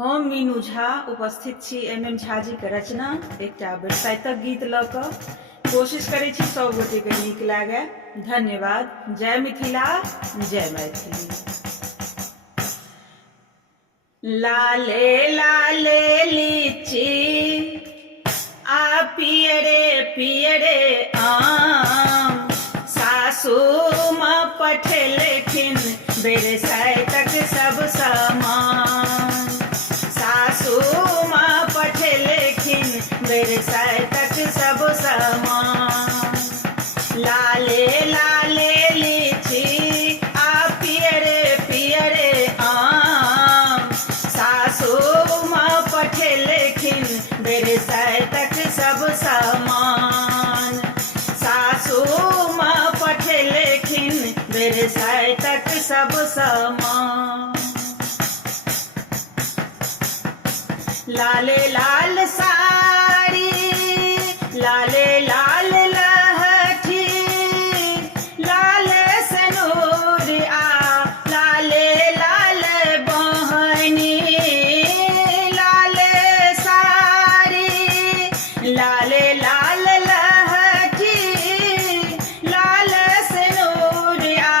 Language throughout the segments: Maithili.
हम मीनू झा उपस्थित छी MM झा जी के रचना एकटा बरसाइतक गीत लऽ कऽ। कोशिश करै छी सब गोटे के नीक लागे। धन्यवाद। जय मिथिला, जय मैथिली। लाले लाले लीची आ पियरे पियरे आम, सासू माँ पठेलखिन बरसाइतक सब सामान। सासू माँ पठेलखिन बरसाइतक सब सामान। लाले लाले लीची आ पियरे पियरे आम, सासू माँ पठेलखिन बरसाइतक सब सामान। सासू माँ पठेलखिन बरसाइतक सब सामान। लाले लाल साड़ी, लाले लाल लहठी, लाले सनूर आ लाले लाल बहनी। लाले साड़ी, लाले लाल लहठी, लाल सनूर आ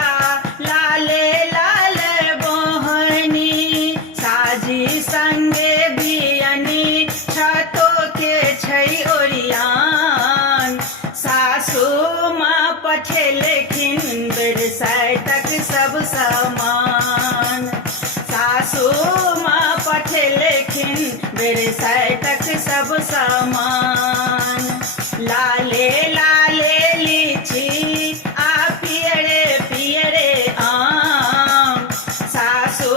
लाले लाल बहनी। साजी संगे छतो के छै ओरियान, सासू माँ पठेलखिन बरसाइतक सब सामान। सासू माँ पठेलखिन बरसाइतक सब सामान। लाले लाले लीची आ पियरे पियरे आम, सासू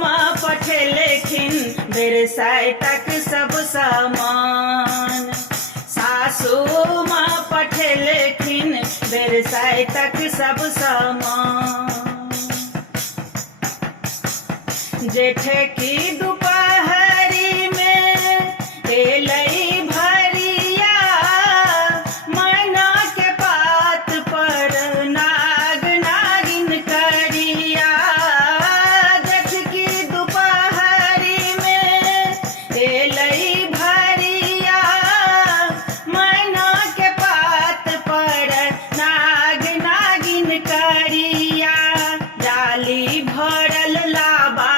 माँ पठेलखिन बरसाइतक सब सामान। सासू माँ पठेलखिन बरसाइतक सब सामान। जेठ की दुपहरी में एलई भरिया, मैना के पात पर नाग नागिन करिया। जेठ की दुपहरी में एलई भरिया, मैना के पात पर नाग नागिन करिया। डाली भरल लाबा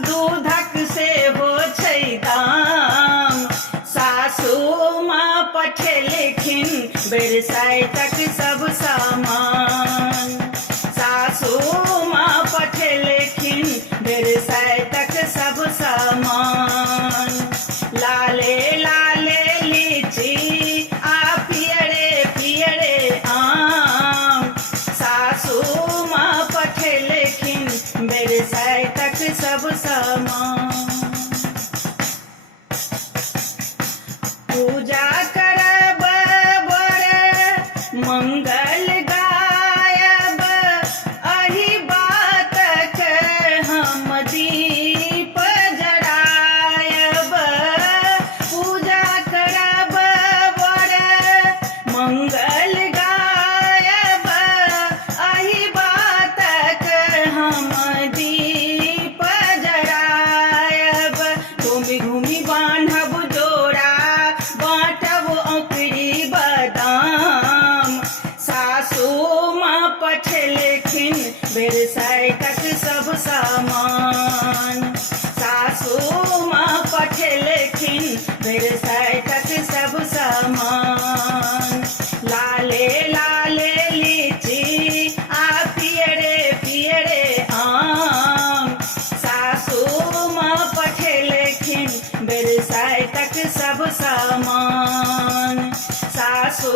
दूधक से हो छै दाम, सासू माँ पठेलखिन बरसाइतक सब सामान। सासू माँ पठेलखिन बरसाइतक सब सामान। लाले लाले लीची आ पियरे पियरे आम, सासू माँ पठेलखिन बरसाइतक सब सामान। पूजा करब बर मंगल गायब, अही बातक हम दीप जरायब। पूजा करब बर मंगल गायब, अही बातक हम दीप जरायब। घूमि घूमि बान्हब डोरा, बाँटब औंकरी बादाम, सासू माँ पठेलखिन बरसाइतक सब सामान। सासू माँ पठेलखिन बरसाइतक सब सामान। लाले लाले लीची आ पियरे पियरे आम, सासू माँ पठेलखिन बरसाइतक सब सामान। सासू